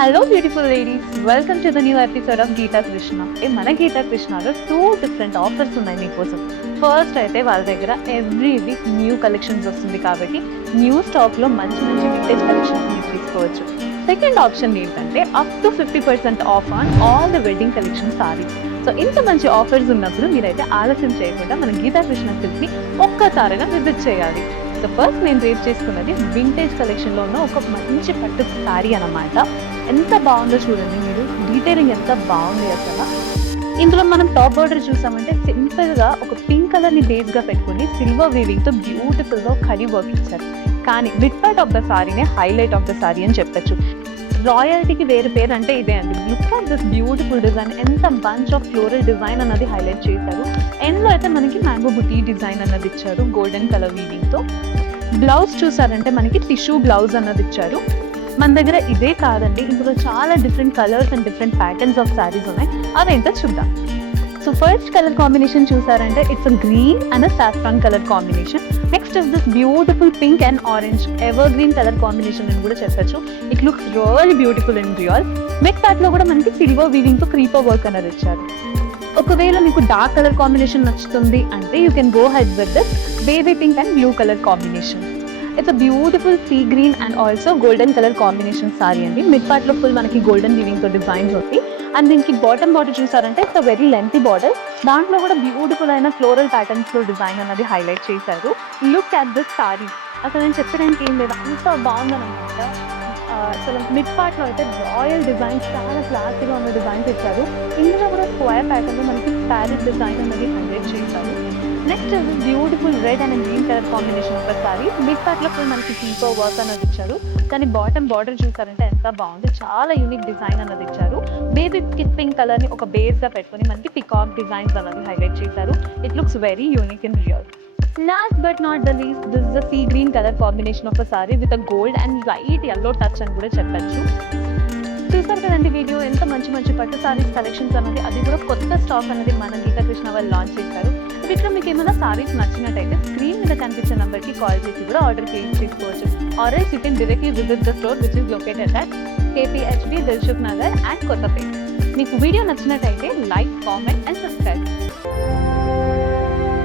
Hello beautiful ladies, welcome to the new episode of Geeta Krishna. మన గీతా కృష్ణలో 2 different offers ఉన్నాయి మీకోసం. First అయితే వాళ్ళ దగ్గర ఎవ్రీ వీక్ న్యూ కలెక్షన్స్ వస్తుంది కాబట్టి న్యూ స్టాక్లో మంచి వింటేజ్ కలెక్షన్స్ మీరు తీసుకోవచ్చు. సెకండ్ ఆప్షన్ ఏంటంటే up to 50% of on all the wedding collection saris. So ఇంత మంచి ఆఫర్స్ ఉన్నప్పుడు మీరైతే ఆలస్యం చేయకుండా మన గీతా కృష్ణ సిల్క్ని ఒక్కసారిగా విజిట్ చేయాలి. సో ఫస్ట్ నేను రేప్ చేసుకున్నది వింటేజ్ కలెక్షన్లో ఉన్న ఒక మంచి పట్టు సారీ అన్నమాట. ఎంత బాగుందో చూడండి, మీరు డీటెయిలింగ్ ఎంత బాగుంది అసలు. ఇందులో మనం టాప్ బార్డర్ చూసామంటే సింపుల్గా ఒక పింక్ కలర్ని బేస్గా పెట్టుకుని సిల్వర్ వీవింగ్తో బ్యూటిఫుల్గా కడి వర్క్ ఇచ్చారు. కానీ మిడ్ పార్ట్ ఆఫ్ ద సారీనే హైలైట్ ఆఫ్ ద సారీ అని చెప్పచ్చు. రాయల్టీకి వేరే పేరు అంటే ఇదే అండి. Look at this beautiful design, ఎంత బంచ్ ఆఫ్ ఫ్లోరల్ డిజైన్ అన్నది హైలైట్ చేశారు. ఎండ్లో అయితే మనకి మ్యాంగో బుటీ డిజైన్ అన్నది ఇచ్చారు గోల్డెన్ కలర్ వీవింగ్తో. బ్లౌజ్ చూసారంటే మనకి టిష్యూ బ్లౌజ్ అన్నది ఇచ్చారు. మన దగ్గర ఇదే కాదండి, ఇందులో చాలా different colours and different patterns of saris ఉన్నాయి. అవేంటో చూద్దాం. సో ఫస్ట్ కలర్ కాంబినేషన్ చూసారంటే it's a green and a saffron colour combination. Next is this beautiful pink and orange ever green colour combination అని కూడా చెప్పచ్చు. It looks really beautiful in real. Mid part లో కూడా మనకి silver weaving తో creeper work అనేది ఇచ్చారు. ఒకవేళ మీకు డార్క్ కలర్ కాంబినేషన్ నచ్చుతుంది అంటే you can go head with this baby pink and blue colour combination. It's a beautiful sea green and also golden colour combination sorry అండి. మిడ్ పార్ట్ లో full మనకి golden weaving తో designs వస్తాయి. And దీనికి bottom border చూసారంటే it's a very lengthy border. దాంట్లో కూడా beautiful అయిన ఫ్లోరల్ ప్యాటర్న్స్ లో డిజైన్ అనేది హైలైట్ చేశారు. లుక్ అట్ దిస్ సారీ, అసలు నేను చెప్పడానికి ఏం లేదు, అంత బాగుందనమాట. అసలు మిడ్ పార్ట్ లో అయితే రాయల్ డిజైన్స్, చాలా క్లాసీగా ఉన్న డిజైన్స్ ఇచ్చారు. ఇందులో కూడా స్క్వేర్ ప్యాటర్న్ లో మనకి ప్యారెట్ డిజైన్ అనేది హైలైట్ చేశారు. Next beautiful red and green colour combination ఒక సారీ. మిడ్ పార్ట్ లో ఫుల్ మనకి పీకో వర్క్ అనేది ఇచ్చారు. కానీ బాటమ్ బార్డర్ చూసారంటే ఎంత బాగుంది, చాలా యూనిక్ డిజైన్ అన్నది ఇచ్చారు. బేబీ పింక్ కలర్ ని ఒక బేస్ గా పెట్టుకుని మనకి పికాక్ డిజైన్స్ అనేది హైలైట్ చేశారు. It looks very unique in real. Last but not the least, this is a sea green color combination of a saree with a gold and light yellow touch అని కూడా చెప్పచ్చు. చూసారు కదండి video, ఎంత మంచి మంచి పట్టు సారీస్ కలెక్షన్స్ అనేది, అది కూడా కొత్త స్టాక్ అనేది మన గీతా కృష్ణ వాళ్ళు లాంచ్ చేశారు. ఇక్కడ మీకు ఏమైనా సారీస్ నచ్చినట్టయితే స్క్రీన్ మీద కనిపించే నెంబర్కి కాల్ చేసి కూడా ఆర్డర్ ప్లేస్ చేసుకోవచ్చు. Or else you can directly visit the store which is located at KPHB Dilsukh Nagar and Kothapet. మీకు వీడియో నచ్చినట్టయితే లైక్, కామెంట్ అండ్ సబ్స్క్రైబ్.